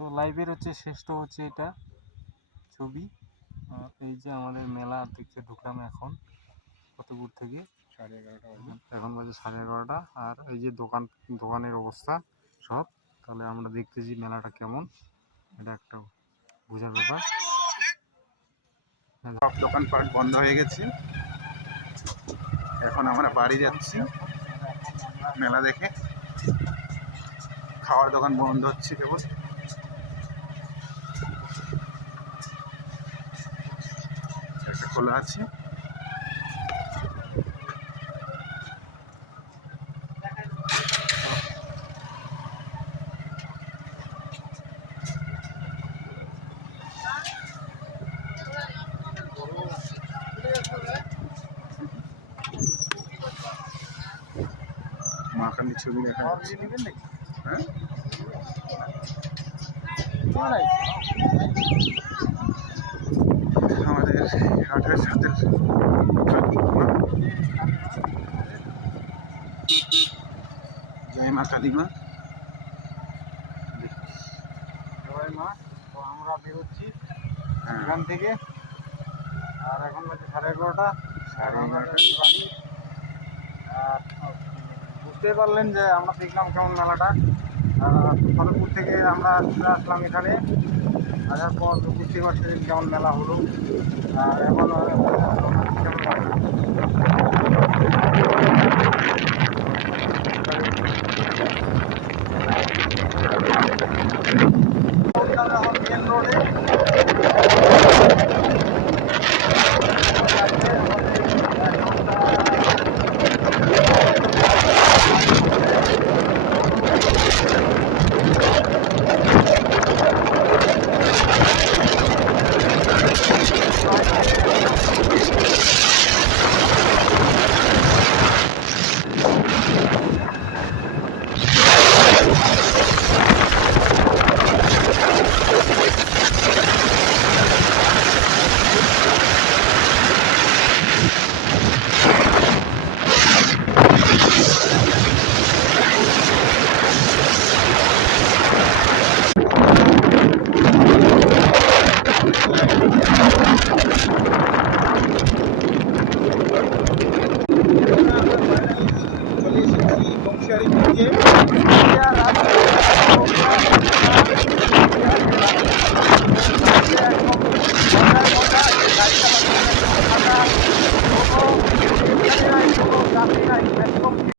তো লাইভের হচ্ছে শ্রেষ্ঠ হচ্ছে এটা ছবি। এই যে আমাদের মেলা দেখতে ঢুকলাম এখন ফতেপুর থেকে 11:30 বাজে, এখন বাজে 11:30। আর এই যে দোকানের অবস্থা সব, তাহলে আমরা দেখতেছি মেলাটা কেমন, এটা একটা বোঝার ব্যাপার। সব দোকানপাট বন্ধ হয়ে গেছে, এখন আমরা বাড়ি যাচ্ছি মেলা দেখে। খাওয়ার দোকান বন্ধ হচ্ছে, কেবল একটা খোলা আছে। মাখানির ছবি দেখা যাচ্ছে। হ্যাঁ, আমাদের হাটের সাথে জয় মা কালী মা। জয় মা। তো আমরা বেরোচ্ছি এখান থেকে, আর এখন বাজে 11:30। বাড়ি। আর বুঝতেই পারলেন যে আমরা দেখলাম কেমন মেলাটা। ফতেপুর থেকে আমরা চলে আসলাম এখানে, আসার পর তো বুঝতেই পারছেন কেমন মেলা হলো। আর এখন মেন রোডে